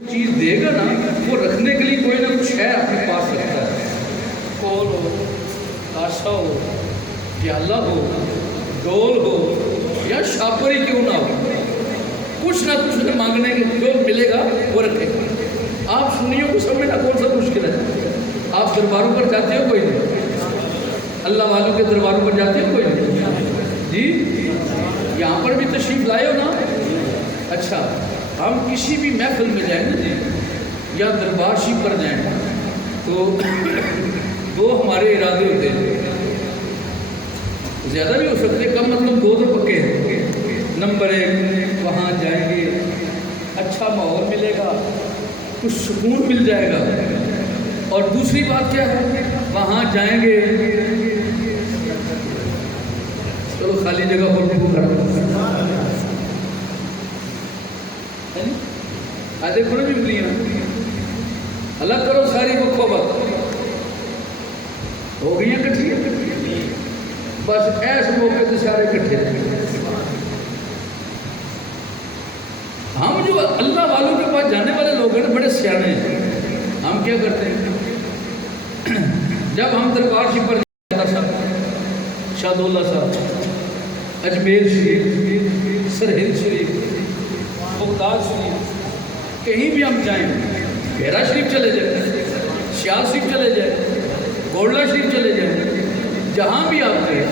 چیز دے گا نا وہ رکھنے کے لیے کوئی نہ کچھ ہے اپنے پاس رکھتا ہے. کول ہو، کاسا ہو، پیالہ ہو، ڈول ہو یا شاپر ہی کیوں نہ ہو، کچھ نہ کچھ مانگنے کے جو ملے گا وہ رکھے گا. آپ سنیوں کو سمجھنا کون سا مشکل ہے؟ آپ درباروں پر جاتے ہو کوئی نہیں؟ اللہ والوں کے درباروں پر جاتے ہو کوئی نہیں؟ جی یہاں پر بھی تشریف لائے ہو نا. اچھا ہم کسی بھی محفل میں جائیں نا جی یا دربار شریف پر جائیں تو دو ہمارے ارادے ہوتے ہیں، زیادہ بھی ہو سکتے، کم مطلب دو تو پکے ہیں. نمبر ایک، وہاں جائیں گے اچھا ماحول ملے گا، کچھ سکون مل جائے گا. اور دوسری بات کیا ہے، وہاں جائیں گے چلو خالی جگہ پر رکو کر آدھے کھڑے بھی ملی ہیں، اللہ کرو ساری بخوبت ہو گئی ہیں کٹھی، بس ایس موقع سے سارے کٹھے. ہم جو اللہ والوں کے پاس جانے والے لوگ ہیں بڑے سیانے ہیں. ہم کیا کرتے ہیں، جب ہم دربار شریف پر جاتا صاحب، شاہدولہ صاحب، اجمیر شریف، سرہند شریف، بغداد شریف، کہیں بھی ہم جائیں، گھیرا شریف چلے جائیں، شیال شریف چلے جائیں، گولڈا شریف چلے جائیں، جہاں بھی آپ کے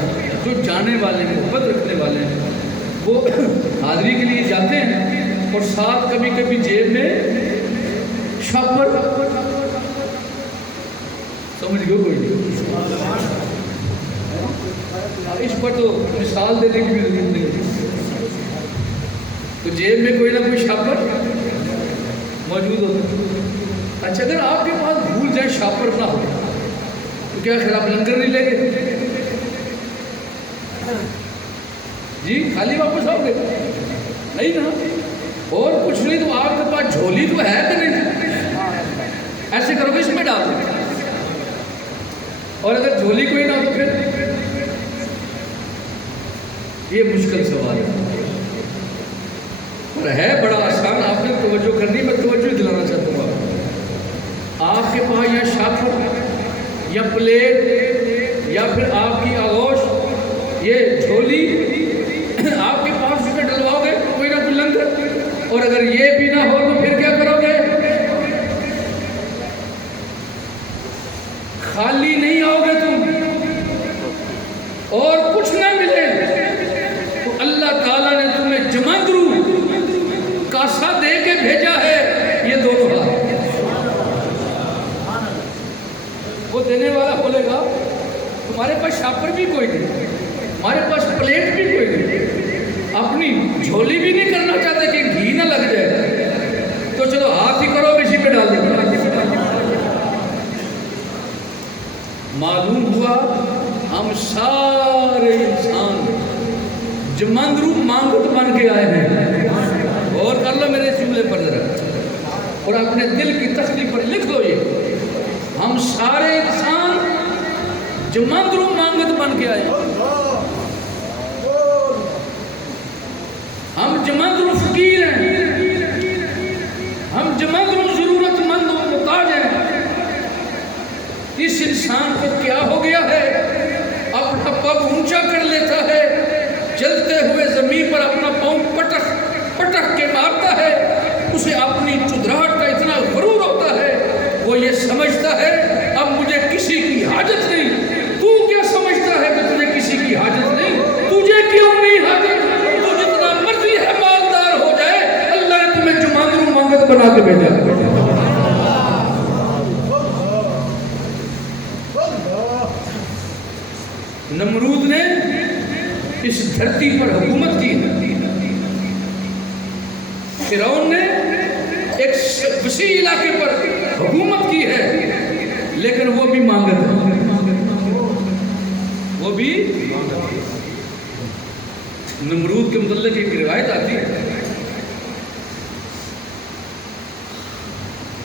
جو جانے والے محبت رکھنے والے ہیں وہ حاضری کے لیے جاتے ہیں اور ساتھ کبھی کبھی جیب میں شاپر، سمجھ گئے کوئی نہیں؟ اس پر تو مثال دینے کی بھی ضرورت نہیں، تو جیب میں کوئی نہ کوئی شاپر موجود ہوتا ہے. اچھا اگر آپ کے پاس بھول جائے شاپر نہ ہو تو کیا خیر آپ لنگر نہیں لے گے؟ جی خالی واپس آؤ گے؟ نہیں نا. اور کچھ نہیں تو آپ کے پاس جھولی تو ہے کہ نہیں؟ ایسے کرو گے اس میں ڈال دو. اور اگر جھولی کوئی نہ ہو تو پھر یہ مشکل سوال ہے اور ہے بڑا آسان. آپ نے توجہ کرنی، میں توجہ دلانا چاہتا ہوں. آپ کے پاس یا شاپر یا پلیٹ یا پھر آپ کی آغوش، یہ جھولی آپ کے پاس اس میں ڈلواؤ گے کوئی نہ کوئی لنگر. اور اگر یہ بھی نہ ہو تو پھر کیا کرو گے؟ خالی نہیں آؤ گے تم اور کچھ نہ ملے تو اللہ تعالیٰ نے تمہیں جمندرو کاسا دے کے بھیجا ہے. یہ دونوں ہاتھ وہ دینے والا بولے گا تمہارے پاس شاپر بھی کوئی نہیں، ہمارے پاس پلیٹ بھی کوئی نہیں، اپنی جھولی بھی نہیں کرنا چاہتے کہ گھی نہ لگ جائے، تو چلو ہاتھ ہی کرو اسی پہ ڈال دیں. معلوم ہوا ہم سارے انسان جمندرو مانگت بن کے آئے ہیں. اور کر لو میرے جملے پر ذرا اور اپنے دل کی تسلی پر لکھ لو، یہ ہم سارے انسان جمندرو مانگت بن کے آئے ہیں. ہم جمندرو فقیر ہیں، ہم جمندرو ضرورت مند و محتاج ہیں. اس انسان کو کیا ہو گیا ہے، اپنا پگ اونچا کر لیتا ہے، چلتے ہوئے زمین پر اپنا پاؤں پٹک پٹک کے مارتا ہے. اسے اپنی چدراہٹ کا اتنا غرور ہوتا ہے، وہ یہ سمجھتا ہے اب مجھے کسی کی حاجت نہیں. تو کیا سمجھتا ہے کہ تجھے کسی کی حاجت نہیں؟ تجھے کیوں نہیں حاجت؟ تو جتنا مرضی ہے مالدار ہو جائے، اللہ نے تمہیں جمندرو مانگت بنا کے بھیجا. نمرود نے اس دھرتی پر حکومت کی، فرعون نے ایک وسیع علاقے پر حکومت کی ہے، لیکن وہ بھی مانگت ہے، وہ بھی. نمرود کے متعلق ایک روایت آتی ہے،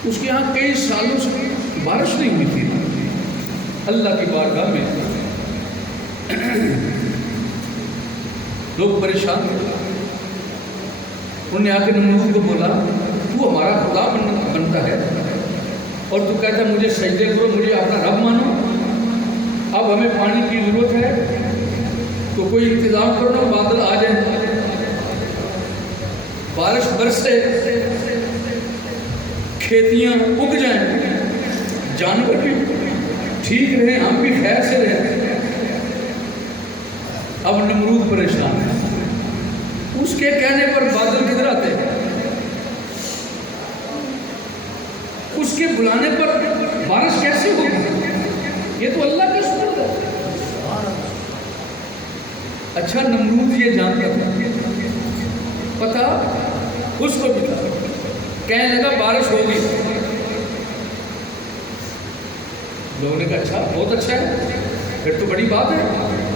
اس کے ہاں کئی سالوں سے بارش نہیں ہوئی تھی. اللہ کی بارگاہ میں لوگ پریشان تھے. انہوں نے آ کے نمرود کو بولا تو ہمارا خدا بننا اور تو کہتا ہے مجھے سجدے کرو، مجھے اپنا رب مانو، اب ہمیں پانی کی ضرورت ہے تو کوئی انتظام کرنا، بادل آ جائیں، بارش برسے، کھیتیاں اگ جائیں، جانور بھی ٹھیک رہیں، ہم بھی خیر سے رہیں۔ اب نمرود پریشان ہے، اس کے کہنے پر بادل کدھر آتے ہیں، اس کے بلانے پر بارش کیسے ہوگی، یہ تو اللہ کا شکر ہے۔ اچھا نمرود یہ جانتا تھا، پتا اس کو بھی تھا، کہنے لگا بارش ہوگی، لوگوں نے کہا اچھا بہت اچھا ہے، پھر تو بڑی بات ہے،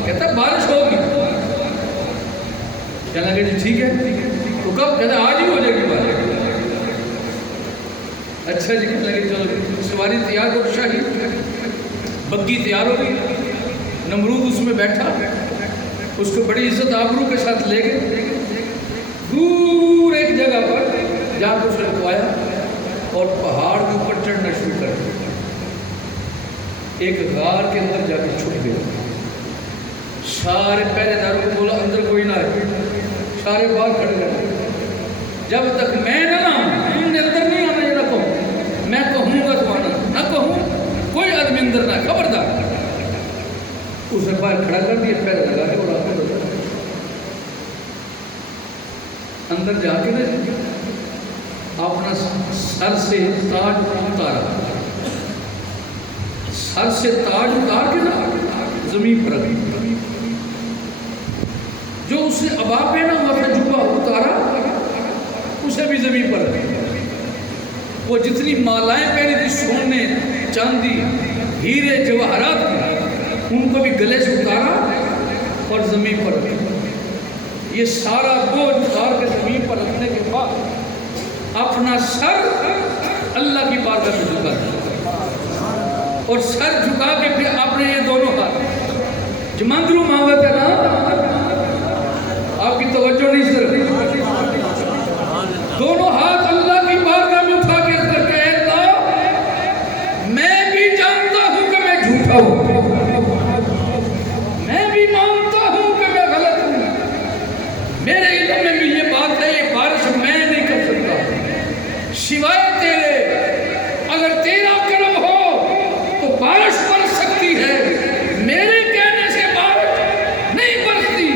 کہتا ہے بارش ہوگی، کہنے لگا جی ٹھیک ہے، تو کب، کہتا ہے آج ہی ہو جائے گی بارش، اچھا جی، کہنے لگے چلو سواری تیار ہو، شاہی بگی تیار ہو گئی، نمرود اس میں بیٹھا، اس کو بڑی عزت آبرو کے ساتھ لے گئے دور ایک جگہ پر جہاں پر اسے رکوایا اور پہاڑ کے اوپر چڑھنا شروع کر دیا، ایک غار کے اندر جا کے چھپ گیا، سارے پہرے داروں کو بولا اندر کوئی نہ ہے، سارے باہر کھڑے رہے، جب تک میں نہ تم نے اندر نہیں آنا، یہ نہ کہوں، میں کہوں گا تو آنا، نہ کہوں کوئی آدمی اندر نہ، خبردار۔ اسے باہر کھڑا کر دیا، پہرے لگا کے اور آپ نے بتا اندر جا کے اپنا سر سے تاج اتارا، سر سے تاج اتار کے نا زمین پر رکھ، جو اس نے ابا پہنا ہوا تھا جبہ اتارا، اسے بھی زمین پر رکھ، وہ جتنی مالائیں پہنی تھی سونے چاندی ہیرے جواہرات کی، ان کو بھی گلے سے اتارا اور زمین پر رکھا۔ یہ سارا بوجھ اتار کے زمین پر رکھنے کے بعد اپنا سر اللہ کی بارگاہ میں جھکا دیا، اور سر جھکا کے پھر اپنے یہ دونوں ہاتھ جو مندرو مانگا تھا نا، آپ کی توجہ نہیں صرف دونوں ہاتھ اللہ کی بارگاہ میں اٹھا کے کر کے، اے اللہ میں بھی جانتا ہوں کہ میں جھوٹا ہوں، میں بھی مانتا ہوں کہ میں غلط ہوں، میرے علم میں بھی یہ بات ہے، یہ بارش میں نہیں کر سکتا سوائے تیرے، اگر تیرا کرم ہو تو بارش برس سکتی ہے، میرے کہنے سے بارش نہیں برستی۔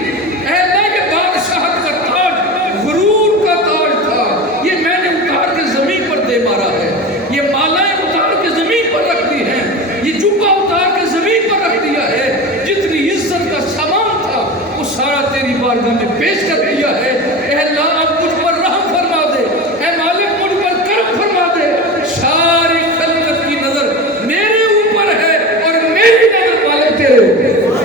اے اللہ یہ بادشاہت کا تاج، غرور کا تاج تھا، یہ میں نے اتار کے زمین پر دے مارا ہے، یہ مالائیں اتار کے زمین پر رکھ دی ہیں، یہ جبہ اتار کے زمین پر رکھ دیا ہے، جتنی عزت کا سامان تھا وہ سارا تیری بارگاہ میں پیش کر دیا ہے۔ اے اللہ اب مجھ پر رحم فرما دے، اے مالک مجھ پر کرم فرما دے، ساری خلقت کی نظر میرے اوپر ہے اور میری نظر مالک تیرے اوپر۔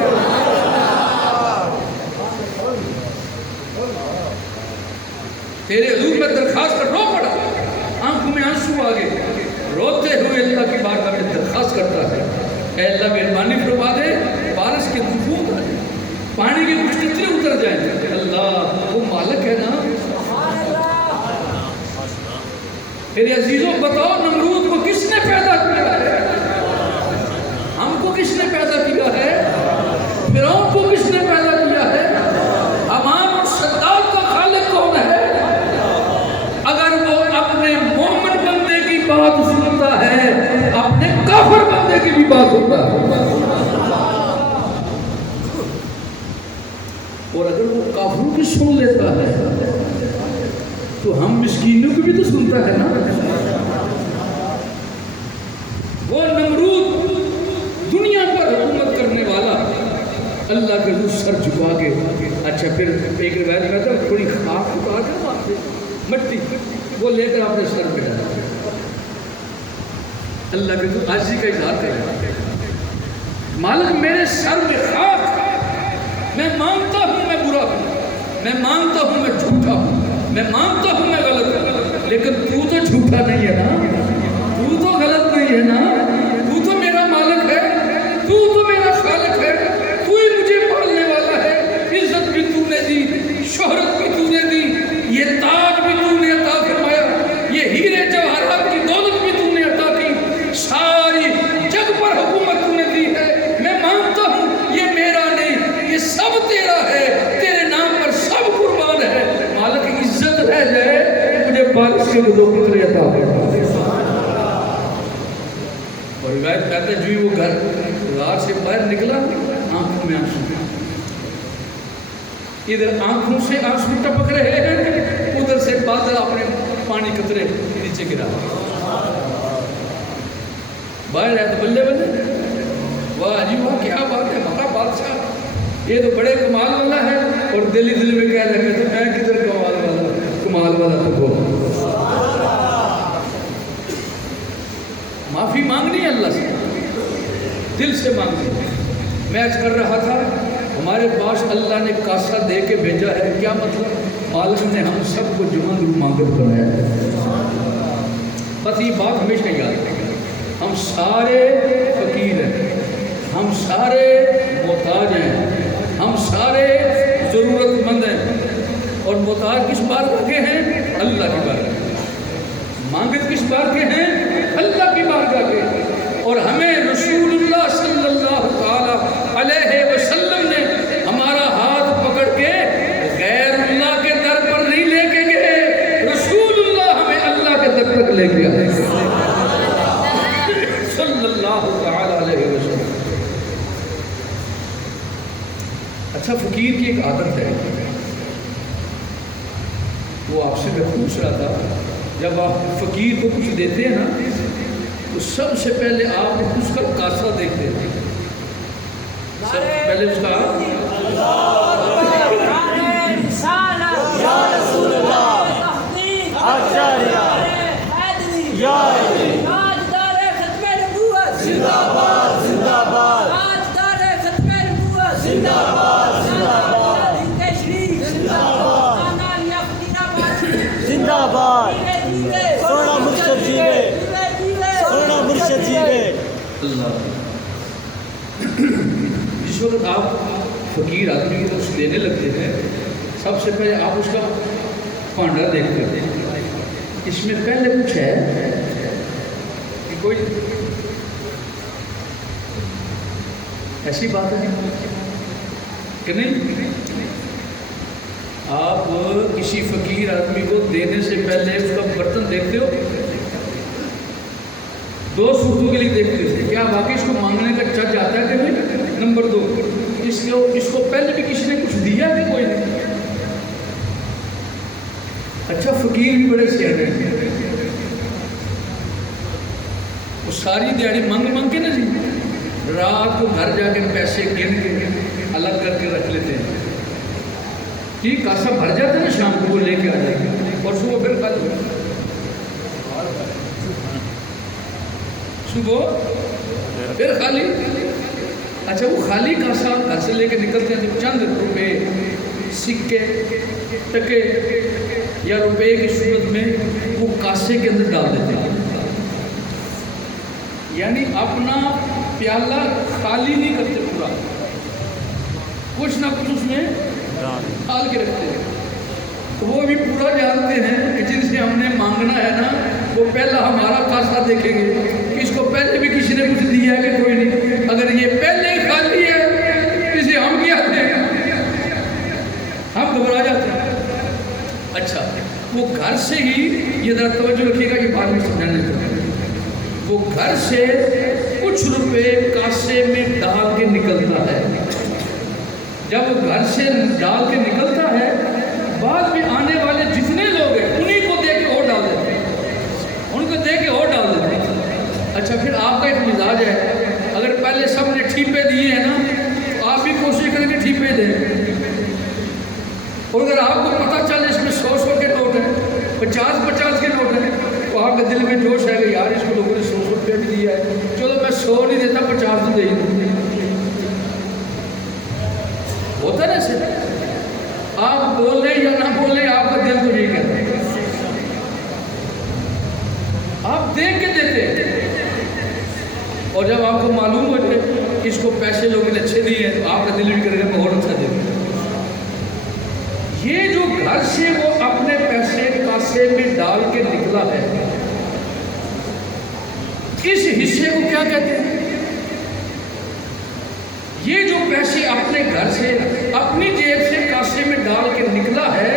تیرے حضور میں درخواست کر، رو پڑا، آنکھوں میں آنسو آگے، روتے ہوئے اللہ کی بارگاہ میں درخواست کرتا ہے، اے اللہ مہربانی فرما دے، بارش کے طوفان آئے، پانی کے کچھ قطرے اتر جائیں۔ اللہ وہ مالک ہے نا۔ میرے عزیزوں بتاؤ نمرود کو کس نے پیدا کیا ہے؟ ہم کو کس نے پیدا کیا ہے؟ فرعون کو کس نے پیدا کیا ہے؟ حمام اور شداد کا خالق کون ہے؟ اگر وہ اپنے مومن بندے کی بات سنتا ہے، اپنے کافر بندے کی بھی بات سنتا ہے، اور اگر وہ کافروں کی سن لیتا ہے تو ہم مسکینوں کی بھی تو سنتا ہے نا۔ وہ نمرود دنیا پر حکومت کرنے والا اللہ کے روح سر جھکا کے، اچھا پھر ایک روایت میں تھا تھوڑی خاک اتار کے مٹی وہ لے کر اپنے سر پہ ڈالا، اللہ کے روح عاجزی کا اظہار ہے، مالک میرے سر میں خاک، میں مانتا ہوں میں برا ہوں، میں مانتا ہوں میں جھوٹا ہوں، میں مانتا ہوں میں غلط ہوں، لیکن تو جھوٹا نہیں ہے نا، تو غلط نہیں ہے نا، تو میرا مالک ہے، تو میرا خالق ہے، تو ہی مجھے پالنے والا ہے، عزت بھی تو نے دی، شہرت بھی تو نے دی، یہ تاج بھی تو نے عطا فرمایا، یہ ہیرے جواہرات کی دولت بھی تو نے عطا کی، کو دو قطرے عطا فرما۔ اور روایت کہتے ہیں جو ہی وہ گھر غار سے باہر نکلا آنکھوں میں آنسو، ادھر آنکھوں سے آنسو ٹپک رہے ہیں، ادھر سے بادل اپنے پانی قطرے نیچے گرا۔ باہر ہے تو بلے بلے، واہ جی واہ کیا بات ہے، ہمارا بادشاہ یہ تو بڑے کمال والا ہے، اور دل ہی دل میں کہہ لگے تو میں کدھر کمال والا تو وہ معافی مانگنی ہے اللہ سے، دل سے مانگنی ہے۔ میں عرض کر رہا تھا ہمارے پاس اللہ نے کاسا دے کے بھیجا ہے، کیا مطلب؟ مالک نے ہم سب کو جمع مانگت بنایا ہے۔ بس یہ بات ہمیشہ یاد رکھیں، ہم سارے فقیر ہیں، ہم سارے محتاج ہیں، ہم سارے ضرورت مند ہیں، اور محتاج کس بارگاہ کے ہیں؟ اللہ کی بارگاہ۔ مانگت کس بار کے ہیں؟ اللہ کی بارگاہ کے۔ اور ہمیں رسول اللہ صلی اللہ تعالی علیہ وسلم نے ہمارا ہاتھ پکڑ کے غیر اللہ کے در پر نہیں لے کے گئے، رسول اللہ ہمیں اللہ کے در تک لے گیا صلی اللہ تعالی علیہ وسلم۔ اچھا، فقیر کی ایک عادت ہے، وہ آپ سے میں پوچھ رہا تھا، جب آپ فقیر کو کچھ دیتے ہیں نا تو سب سے پہلے آپ اس کا کاسا دیکھتے ہیں، سب پہلے اس کا جس وقت آپ فقیر آدمی کو کچھ دینے لگتے ہیں سب سے پہلے آپ اس کا پانڈا دیکھتے ہیں، اس میں پہلے کچھ ہے کہ کوئی ایسی بات ہے کہ نہیں؟ آپ کسی فقیر آدمی کو دینے سے پہلے اس کا برتن دیکھتے ہو، دو صورتوں کے لیے دیکھتے ہو، کیا واقعی اس کو مانگنے کا چرچ آتا ہے کہ نہیں؟ نمبر دو، اس کو پہلے بھی کسی نے کچھ دیا کہ کوئی نہیں؟ اچھا، فقیر بھی بڑے سیانے ہیں، وہ ساری دیہڑی مانگ کے نا جی رات کو گھر جا کے پیسے گن کے الگ کر کے رکھ لیتے ہیں، ٹھیک کاسا بھر جاتا ہے نا، شام کو وہ لے کے آ جائے گا اور صبح پھر خالی، صبح پھر خالی۔ اچھا، وہ خالی کاسا گھر سے لے کے نکلتے ہیں تو چند روپے، سکے، ٹکے یا روپے کی صورت میں وہ کاسے کے اندر ڈال دیتے ہیں، یعنی اپنا پیالہ خالی نہیں کرتے، پورا کچھ نہ کچھ اس میں ڈال کے رکھتے ہیں۔ وہ بھی پورا جانتے ہیں کہ جن سے ہم نے مانگنا ہے نا وہ پہلا ہمارا کاسا دیکھیں گے کہ اس کو پہلے بھی کسی نے کچھ دیا ہے کہ کوئی نہیں، اگر یہ پہلے ہی خالی ہے اسے ہم کیا دیں گے، ہم گھبرا جاتے ہیں۔ اچھا، وہ گھر سے ہی، یہ ذرا توجہ رکھیے گا کہ بعد میں سمجھانے چاہتے ہیں، وہ گھر سے کچھ روپے کاسے میں ڈال کے نکلتا ہے، جب وہ گھر سے ڈال کے نکلتا ہے بعد میں آنے والے جتنے لوگ ہیں انہیں کو دے کے اور ڈال دیتے ہیں، ان کو دے کے اور ڈال دیتے ہیں۔ اچھا، پھر آپ کا ایک مزاج ہے، اگر پہلے سب نے ٹھیپے دیے ہیں نا تو آپ بھی کوشش کریں کہ ٹھیپے دیں، اور اگر آپ کو پتہ چلے اس میں 100 کے نوٹ ہیں، 50 کے نوٹ ہیں، تو آپ کے دل میں جوش ہے کہ یار اس کو لوگوں نے 100 روپے بھی دیا ہے، چلو میں 100 نہیں دیتا 50 تو دے ہی دوں، ہوتا ہے نا ایسے؟ آپ بولیں یا نہ بولیں آپ کا دل تو نہیں کہتا، آپ دیکھ کے دیتے ہیں، اور جب آپ کو معلوم ہو جائے کہ اس کو پیسے لوگوں نے اچھے دیے ہیں تو آپ کا دل بھی کرے گا میں اور اچھا دے دوں۔ یہ جو گھر سے وہ اپنے پیسے کاسے میں ڈال کے نکلا ہے، اس حصے کو کیا کہتے ہیں؟ یہ جو پیسے اپنے گھر سے اپنی جیب سے کاسے میں ڈال کے نکلا ہے،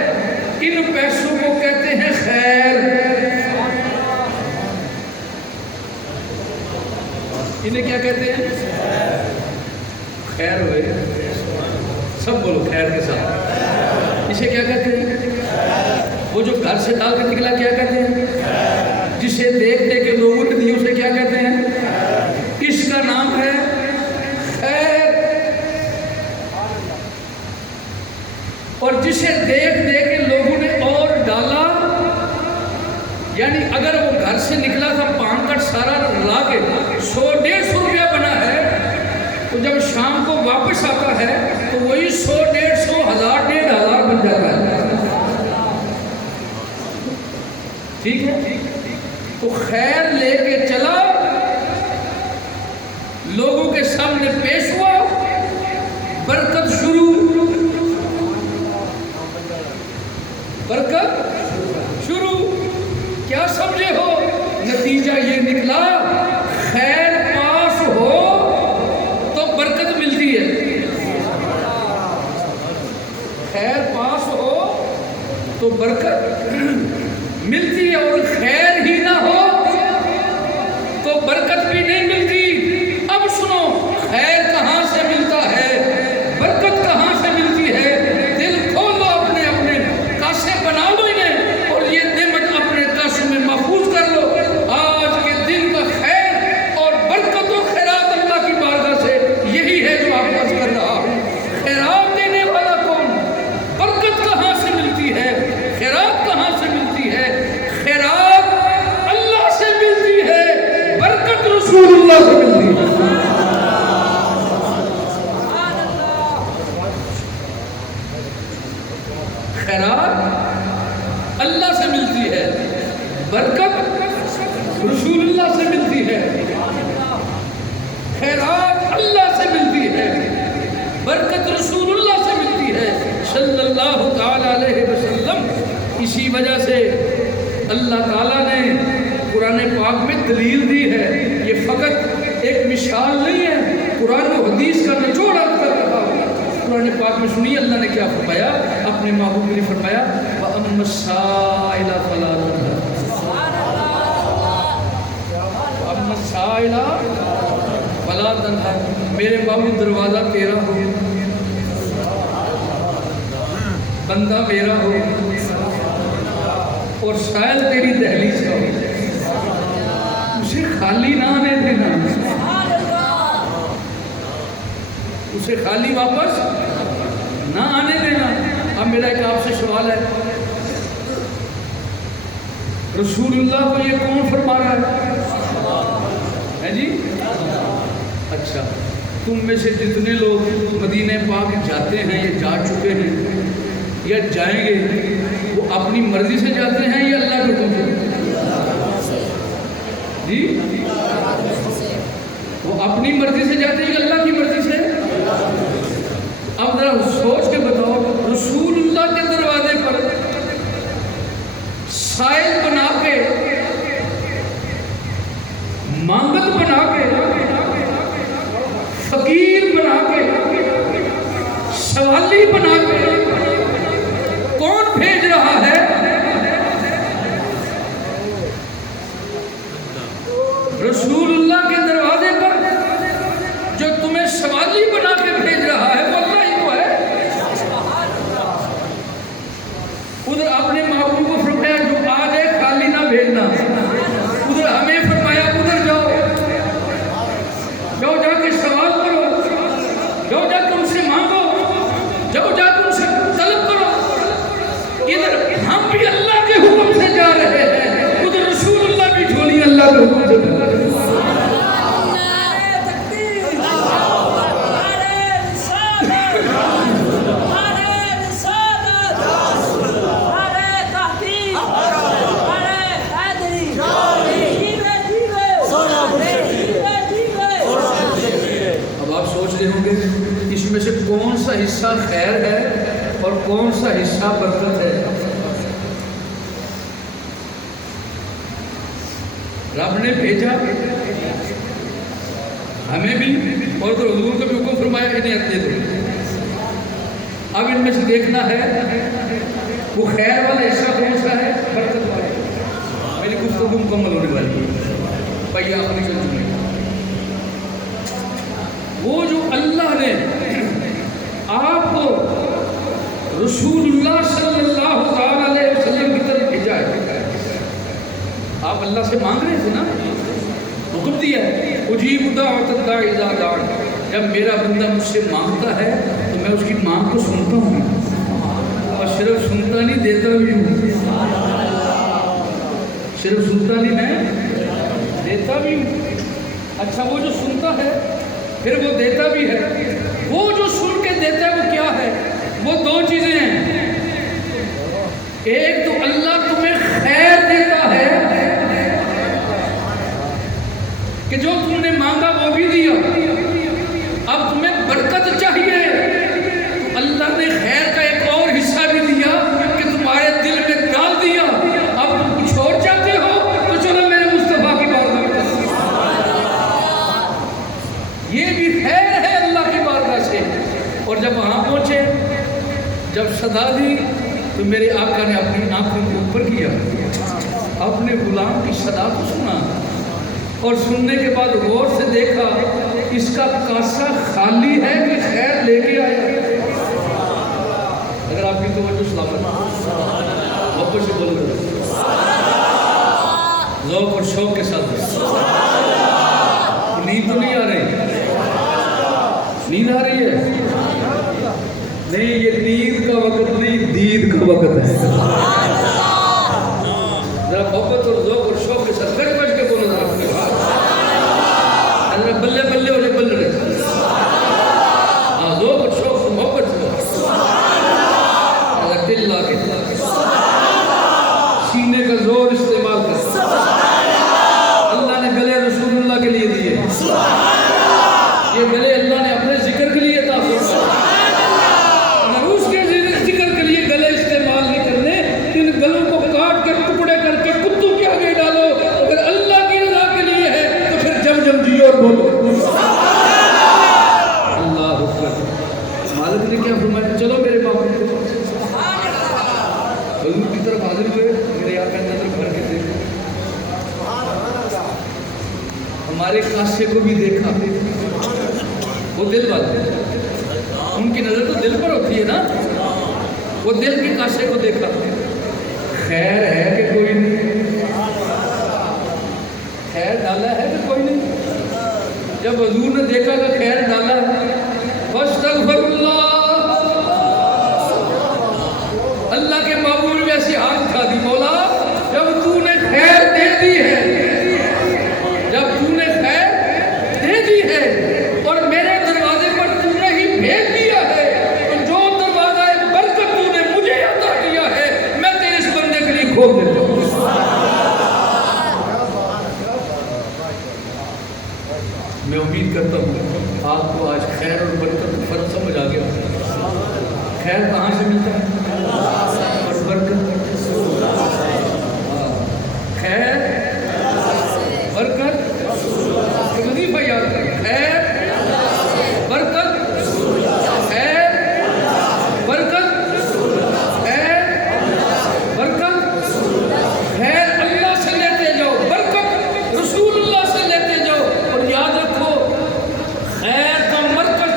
ان پیسوں کو کہتے ہیں خیر۔ انہیں کیا کہتے ہیں؟ خیر ہوئے، سب بولو خیر کے ساتھ. اسے کیا کہتے ہیں؟ وہ جو گھر سے ڈال کے نکلا کیا کہتے ہیں؟ جسے دیکھ دے کے لوگوں نے دی اسے کیا کہتے ہیں؟ اس کا نام ہے خیر. اور جسے دیکھ دے کے لوگوں نے اور ڈالا، یعنی اگر وہ گھر سے نکلا تھا پان کٹ سارا لا کے 100-150 روپیہ بنا ہے، تو جب شام کو واپس آتا ہے تو وہی 100-150 1000 1,500 بن جاتا ہے. ٹھیک ہے؟ تو خیر لے کے چلا، لوگوں کے سامنے پیش ہوا، برکت شروع، برکت شروع. کیا سمجھے ہو؟ نتیجہ یہ نکلا خیر پاس ہو تو برکت ملتی ہے، خیر پاس ہو تو برکت ملتی ہے، اور خیر ہی نہ ہو تو برکت بھی نہیں ملتی. اب سنو، خیر کہاں سے ملتا ہے، برکت کہاں سے ملتی ہے؟ دل کھولو، اپنے اپنے کاسے بنا لو انہیں، اور یہ نعمت اپنے کاسوں میں محفوظ کر لو. آج کے دن کا خیر اور برکت و خیرات اللہ کی بارگاہ سے یہی ہے جو آپ عرض کر رہا ہوں. خیرات دینے والا کون؟ برکت کہاں سے ملتی ہے، خیرات کہاں سے ملتی ہے؟ خیرات اللہ سے ملتی ہے، برکت رسول اللہ سے ملتی ہے. خیرات اللہ سے ملتی ہے، برکت رسول اللہ سے ملتی ہے. خیرات اللہ سے ملتی ہے، برکت رسول اللہ سے ملتی ہے صلی اللہ تعالی علیہ وسلم. اسی وجہ سے اللہ تعالیٰ نے قرآن پاک میں دلیل دی ہے. یہ فقط ایک مثال نہیں ہے، قرآن و حدیث کا نچوڑ کر رہا ہوں. قرآن پاک میں سنیے اللہ نے کیا فرمایا، اپنے محبوب نے فرمایا وَأَمَّا السَّائِلَ فَلَا تَنْهَرْ، وَأَمَّا السَّائِلَ فَلَا تَنْهَرْ. میرے محبوب دروازہ تیرا ہو، بندہ میرا ہو، اور سائل تیری دہلیز کا ہو، اسے خالی نہ آنے دینا، اسے خالی واپس نہ آنے دینا. اب میرا ایک آپ سے سوال ہے، رسول اللہ کو یہ کون فرما رہا ہے جی؟ اچھا، تم میں سے جتنے لوگ مدینہ پاک جاتے ہیں یا جا چکے ہیں یا جائیں گے، وہ اپنی مرضی سے جاتے ہیں یا اللہ کے حکم سے؟ جی، وہ اپنی مرضی سے جاتے ہیں یا اللہ کی مرضی سے؟ اب ذرا سوچ کے بتاؤ، رسول اللہ کے دروازے پر سائل بنا کے، مانگت بنا کے، فقیر بنا کے، سوالی بنا کے کون بھیج رہا ہے؟ رسول اللہ کے دروازے پر جو تمہیں سوالی بنا کے بھیج رہا ہے وہ اللہ ہی کو ہے. ادھر اپنے محبوب کو فرمایا جو آ جائے خالی نہ بھیجنا، ادھر ہمیں فرمایا ادھر جاؤ، جاؤ جا کے سوال کرو، جاؤ جا کے ان سے مانگو، جاؤ جا کے ان سے طلب کرو. ادھر ہم بھی اللہ کے حکم سے جا رہے ہیں، ادھر رسول اللہ بھی جھولی اللہ کے حکم سے جا رہے ہیں. اس میں سے کون سا حصہ خیر ہے اور کون سا حصہ برکت ہے؟ رب نے بھیجا ہمیں بھی اور تو حضور کو بھی حکم فرمایا انہیں دے دو. اب ان میں سے دیکھنا ہے وہ خیر والا حصہ کون سا ہے، برکت والا. میری گفتگو مکمل ہونے والی ہے، بھائی آپ نکل چکے. وہ جو اللہ نے آپ کو رسول اللہ صلی اللہ علیہ وسلم کی طرف بھیجا ہے. آپ اللہ سے مانگ رہے تھے نا, حکم دیا ہے اجیب دعوت الداعی اذا دعان. جب میرا بندہ مجھ سے مانگتا ہے تو میں اس کی مانگ کو سنتا ہوں, اور صرف سنتا نہیں دیتا بھی ہوں. صرف سنتا نہیں میں دیتا بھی ہوں. اچھا وہ جو سنتا ہے پھر وہ دیتا بھی ہے. وہ جو سن کے دیتا ہے وہ کیا ہے؟ وہ دو چیزیں ہیں. ایک تو اللہ تمہیں خیر دیتا ہے کہ جو تم نے مانگا وہ بھی دیا. اب تمہیں برکت چاہیے تو اللہ نے خیر کا ایک اور حصہ بھی دیا کہ تمہارے دل میں ڈال دیا. اب تم کچھ اور چاہتے ہو تو چلو میرے مصطفیٰ کی بارگاہ میں. یہ بھی خیر ہے اللہ کی بارگاہ سے. اور جب وہاں پہنچے, جب صدا دی تو میرے آقا نے اپنی آنکھوں کو اوپر کیا, اپنے غلام کی صدا کو سنا, اور سننے کے بعد غور سے دیکھا اس کا کاسہ خالی ہے کہ خیر لے کے آیا. اگر آپ کی توجہ سلامت واپس سے بولو ذوق اور شوق کے ساتھ. نیند تو نہیں آ رہی؟ نیند آ رہی ہے؟ نہیں, یہ نیند کا وقت نہیں, دید کا وقت ہے. ذرا محبت اور ذوق اور شوق کے ساتھ گج بج کے بولو ذرا اپنے بات. ذرا بلے بلے ہو جائے بلے رہے. ہاں, ذوق اور شوق سے محبت سے ذرا دل لا کے سینے کا زور استعمال کر. اللہ نے گلے رسول اللہ کے لیے دیے, یہ گلے اللہ نے اپنے ذکر کے لیے عطا فرمائے. اگر اس کے ذکر کے لیے گلے استعمال نہیں کرنے, ان گلوں کو کاٹ کے ٹکڑے کر کے کتوں کے آگے ڈالو. اگر اللہ کی رضا کے لیے ہے تو پھر جم جم جیو اور بولو اللہ اکبر. مالک نے کیا فرمایا؟ چلو میرے باپ حضور کی طرف حاضر ہوئے. میرے آقا نے نظر بھر کے دیکھا, ہمارے کاسے کو بھی دیکھا. وہ دل والے, ان کی نظر تو دل پر ہوتی ہے نا. وہ دل کے کاسے کو دیکھا. خیر ہے کہ کوئی نہیں؟ خیر ڈالا ہے کہ کوئی نہیں؟ جب حضور نے دیکھا کہ خیر ڈالا ہے, فاستغفر اللہ, اللہ کے معبود میں ایسی ہاتھ اٹھا دی, مولا جب تو نے خیر دے دی ہے, جب تو نے خیر دے دی ہے اور میرے دروازے پر تو نے ہی بھیج دیا ہے, تو جو دروازہ برکت تو نے مجھے عطا کیا ہے میں تیرے اس بندے کے لیے کھول دیتا ہوں. میں امید کرتا ہوں آپ کو آج خیر اور برکت کا فرق سمجھ آ گیا. خیر کہاں سے ملتا ہے اور برکت؟ خیر برکت وظیفہ یاد کریں. خیر برکت, خیر برکت, خیر برکت, خیر اللہ سے لیتے جاؤ, برکت رسول اللہ سے لیتے جاؤ. اور یاد رکھو خیر کا مرکز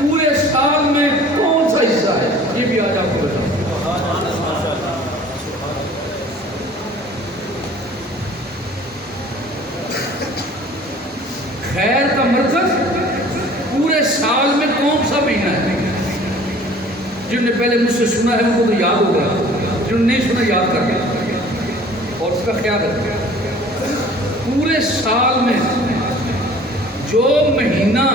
پورے سال میں کون سا حصہ ہے, یہ بھی آج آپ کو بتاؤں. خیر کا مرکز پورے سال میں کون سا مہینہ ہے؟ جن نے پہلے مجھ سے سنا ہے ان کو تو یاد ہوگا, جن نے نہیں سنا یاد کر کے اور اس کا خیال رکھیں. پورے سال میں جو مہینہ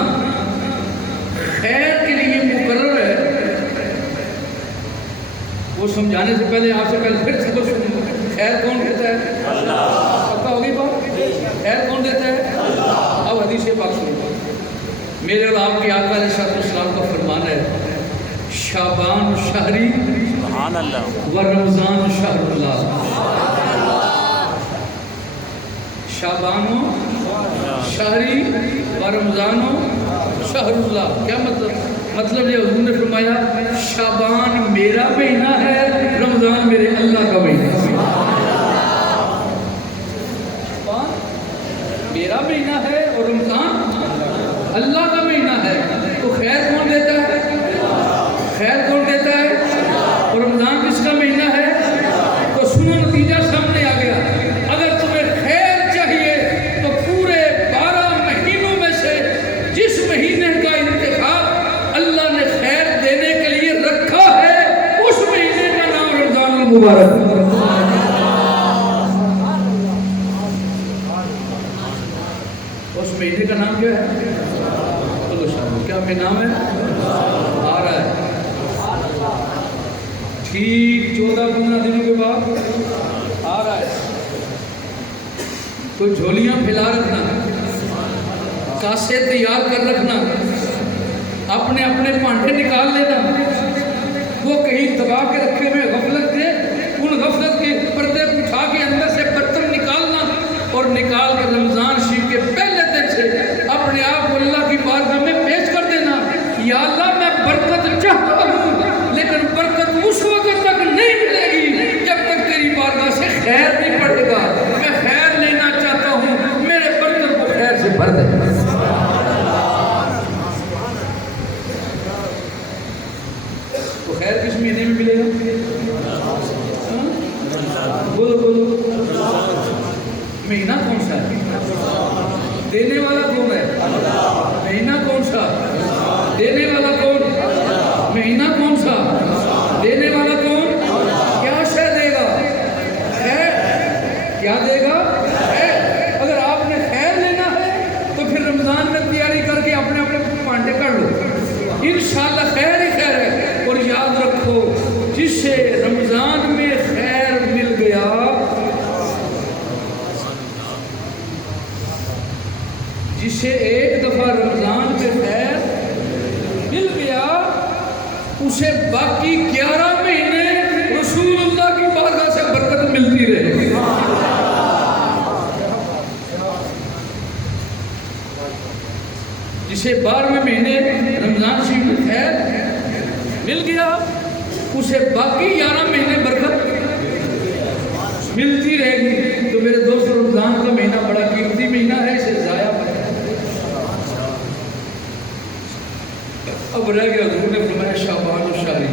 خیر کے لیے مقرر ہے وہ سمجھانے سے پہلے آپ سے پہلے پھر سے کچھ سنیں. خیر کون دیتا ہے؟ اللہ. پتہ ہوگی بات؟ خیر کون دیتا ہے؟ اللہ. اب حدیث پاک سنیں. میرے اور آپ کے آقا علیہ السلام کا فرمان ہے, شعبان شہری و رمضان شہر اللہ. شعبان شہری و رمضان شہر اللہ. کیا مطلب؟ مطلب یہ حضور نے فرمایا شعبان میرا مہینہ ہے, رمضان میرے اللہ کا مہینہ ہے. شعبان میرا مہینہ ہے اور رمضان اللہ کا مہینہ ہے تو خیر کون دیتا ہے؟ خیر کون دیتا ہے؟ اور رمضان کس کا مہینہ ہے؟ تو سنو نتیجہ سامنے آ گیا، اگر تمہیں خیر چاہیے تو پورے 12 مہینوں میں سے جس مہینے کا انتخاب اللہ نے خیر دینے کے لیے رکھا ہے اس مہینے کا نام رمضان المبارک ہے۔ اس مہینے کا نام کیا ہے؟ چلو شاید کیا میں نام ہے؟ آ رہا ہے ٹھیک 14-15 دنوں کے بعد آ رہا ہے، تو جھولیاں پھیلا رکھنا، کاسے تیار کر رکھنا، اپنے اپنے پانڈے نکال لینا، وہ کہیں دبا کے رکھے ہوئے غفلت کے ان غفلت کے پردے اٹھا کے اندر سے برتن نکالنا اور نکال کے رمضان شریف کے پہلے دن سے اپنے آپ کو اللہ کی بارگاہ میں پیش کر دینا، یا اللہ میں برکت چاہتا ہوں لیکن برکت اس وقت تک نہیں ملے گی جب تک تیری بارگاہ سے خیر نہیں پڑے گا، میں خیر لینا چاہتا ہوں، میرے برتن کو خیر سے بھر دے۔ تو خیر کس مہینے میں ملے گا؟ بولو بولو، مہینہ کون سا ہے؟ دینے والا کون ہے؟ مہینہ کون سا؟ دینے والا کون؟ مہینہ کون سا؟ دینے والا کون؟ کیا شے دے گا؟ خیر۔ کیا دے گا؟ خیر۔ اگر آپ نے خیر لینا ہے تو پھر رمضان میں تیاری کر کے اپنے اپنے پانڈے کر لو، انشاءاللہ خیر ہی خیر ہے۔ اور یاد رکھو، جسے رمضان میں خیر مل گیا جسے ایک دفعہ رمضان میں خیر مل گیا اسے باقی 11 مہینے رسول اللہ کی بارگاہ سے برکت ملتی رہے گی۔ جسے 12ویں مہینے رمضان شریف میں خیر مل گیا اسے باقی 11 مہینے برکت ملتی رہے گی۔ تو میرے دوست، رمضان کا مہینہ بڑا قیمتی مہینہ ہے، اسے ضائع مت۔ اب رہ گیا، حضور نے فرمایا شعبان و شہری،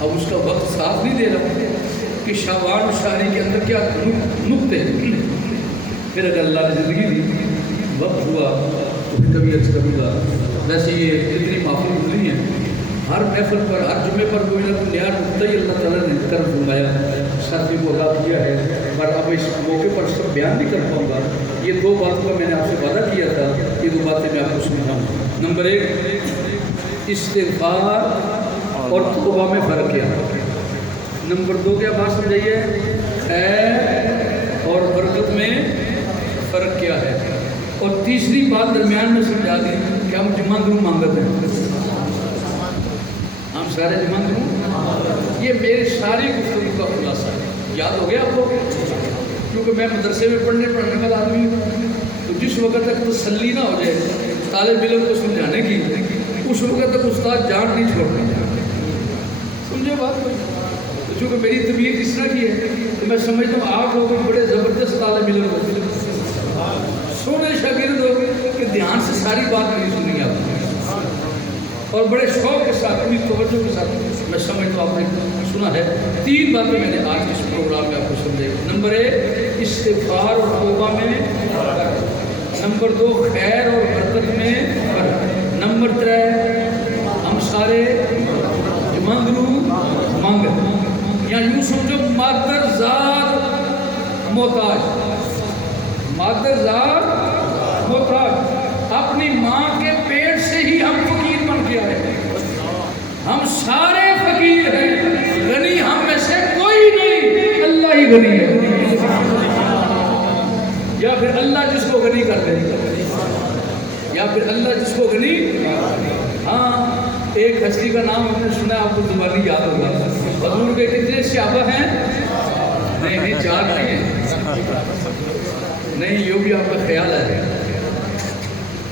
اب اس کا وقت ساتھ نہیں دے رہا کہ شعبان و شہری کے اندر کیا نقطے ہیں۔ پھر اگر اللہ نے زندگی دی، وقت ہوا تو پھر کبھی عرض کروں گا۔ ویسے یہ جتنی محفل گزری ہیں، ہر محفل پر ہر جمعے پر کوئی نہ کوئی نیا نقطہ ہی اللہ تعالیٰ نے ذکر فرمایا، ساتھی کو ادا کیا ہے، پر اب اس موقع پر سب بیان نہیں کر پاؤں گا۔ یہ 2 باتوں کا میں نے آپ سے وعدہ کیا تھا، یہ 2 باتیں میں آپ کو سمجھاؤں۔ نمبر 1 استغفار اور توبہ میں فرق کیا۔ نمبر 2 کیا بات سمجھائیے؟ خیر اور برکت میں فرق کیا ہے۔ اور تیسری بات درمیان میں سمجھا دی کہ ہم جمع درو مانگتے ہیں، ہم سارے جمع درو، یہ میری ساری گفتگو کا خلاصہ ہے۔ یاد ہو گیا آپ کو؟ کیونکہ میں مدرسے میں پڑھنے والا آدمی ہوں، تو جس وقت تک تسلی نہ ہو جائے طالب علم کو سمجھانے کی، اس وقت تک استاد جان نہیں چھوڑنا۔ سمجھے بات کوئی؟ چونکہ میری طبیعت اس طرح کی ہے تو میں سمجھتا ہوں آپ لوگ بڑے زبردست طالب علم ہو، سونے شاگرد ہو کہ دھیان سے ساری بات نہیں سنی آپ نے، اور بڑے شوق کے ساتھ اپنی توجہ کے ساتھ میں سمجھتا ہوں آپ نے سنا ہے۔ 3 باتیں میں نے آج اس پروگرام میں آپ کو سمجھائی۔ نمبر 1 استغفار اور توبہ میں فرق۔ نمبر 2 خیر اور برکت میں فرق۔ نمبر 3 ہم سارے مانگرو مانگ، یا یوں سمجھو مادر ذات محتاج، مادر ذات محتاج، اپنی ماں کے پیٹ سے ہی ہم فقیر بن کے آئے، ہم سارے فقیر ہیں، غنی ہم میں سے کوئی نہیں، اللہ ہی غنی ہے، یا پھر اللہ جس کو غنی کر دے، یا پھر اللہ جس کو غنی۔ ہاں، ایک ہستی کا نام ہم نے سنا، آپ کو زبانی یاد ہوگا، حضور کے کتنے صحابہ ہیں؟ نہیں 4 نہیں ہیں، نہیں یہ بھی آپ کا خیال ہے،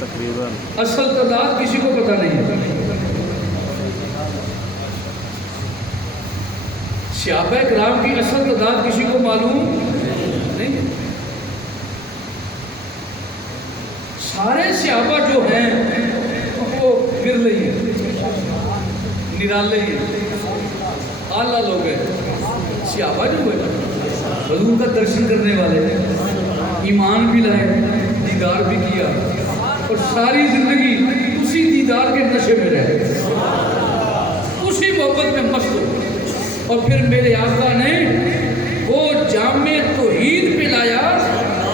تقریباً اصل تعداد کسی کو پتہ نہیں ہے۔ صحابہ کرام کی اصل تعداد کسی کو معلوم نہیں ہے۔ سارے صحابہ جو ہیں وہ گرلے ہی ہیں، نرالے ہی ہیں، اعلیٰ لوگ ہیں۔ صحابہ جو ہیں حضور کا درشن کرنے والے ہیں، ایمان بھی لائے، دیدار بھی کیا، اور ساری زندگی اسی دیدار کے نشے میں رہے، اسی محبت میں مست ہو۔ اور پھر میرے آقا نے وہ جامع توحید پلایا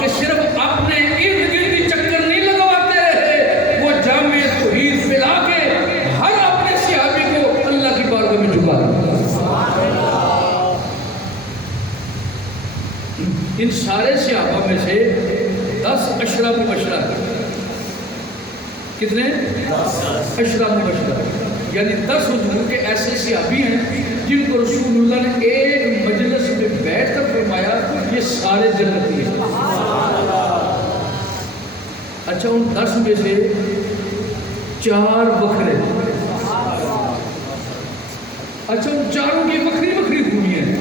کہ صرف اپنے ارد گرد ہی چکر نہیں لگواتے رہے، وہ جامع توحید پلا کے ہر اپنے صحابی کو اللہ کی بارگاہ میں جھکا دیا۔ ان سارے صحابہ میں سے 10 عشرہ مبشرہ، کتنے؟ 10 مبشرہ، یعنی 10 حضور کے ایسے صحابی ہیں جن کو رسول اللہ نے ایک مجلس میں بیٹھ کر فرمایا یہ سارے جنتی ہیں۔ اچھا ان 10 میں سے 4 بکھرے، اچھا ان چاروں کی بکری بکری ہوئی ہیں۔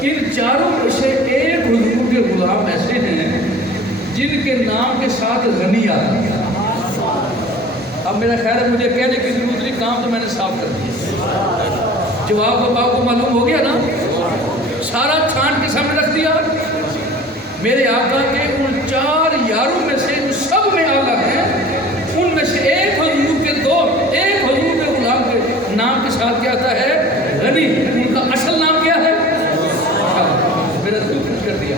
ان چاروں میں سے ایک حضور کے غلام ایسے ہیں جن کے نام کے ساتھ غنی آتا ہے۔ اب میرا خیال ہے مجھے کہنے کی ضرورت نہیں، کام تو میں نے صاف کر دیا، جواب اب آپ کو معلوم ہو گیا نا، سارا چھان کے سامنے رکھ دیا۔ میرے آقا کے ان 4 یاروں میں سے جو سب میں اعلیٰ ہیں، ان میں سے ایک حضور کے دوست، ایک حضور کے غلام کے نام کے ساتھ کیا آتا ہے؟ غنی۔ ان کا اصل نام کیا ہے؟ میرا دل خوش کر دیا۔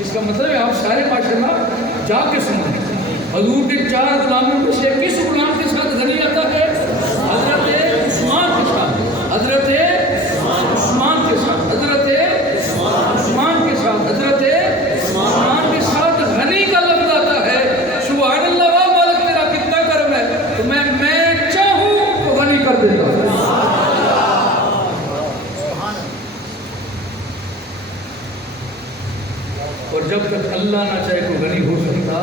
اس کا مطلب ہے آپ سارے ماشاءاللہ جا کے سنیں، حضور کے 4 غلاموں میں سے کس غلام کے ساتھ غنی آتا ہے؟ حضرت عثمان کے ساتھ، حضرت عثمان کے ساتھ، حضرت عثمان کے ساتھ، حضرت عثمان کے ساتھ غنی کا لفظ آتا ہے۔ سبحان اللہ، واہ مالک تیرا کتنا کرم ہے، تو میں چاہوں تو غنی کر دیتا ہوں۔ اور جب تک اللہ نہ چاہے تو غنی ہو سکتا۔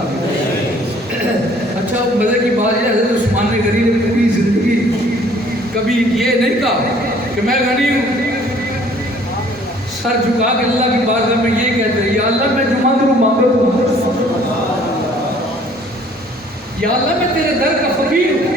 اچھا مزے کی بات یہ ہے حضرت عثمان غنی نے پوری زندگی کبھی یہ نہیں کہا کہ میں غنی ہوں، سر جھکا کے اللہ کی بارگاہ میں یہ کہتے ہیں یا اللہ میں جمعہ درو مانگتا ہوں، یا اللہ میں تیرے در کا فقیر ہوں،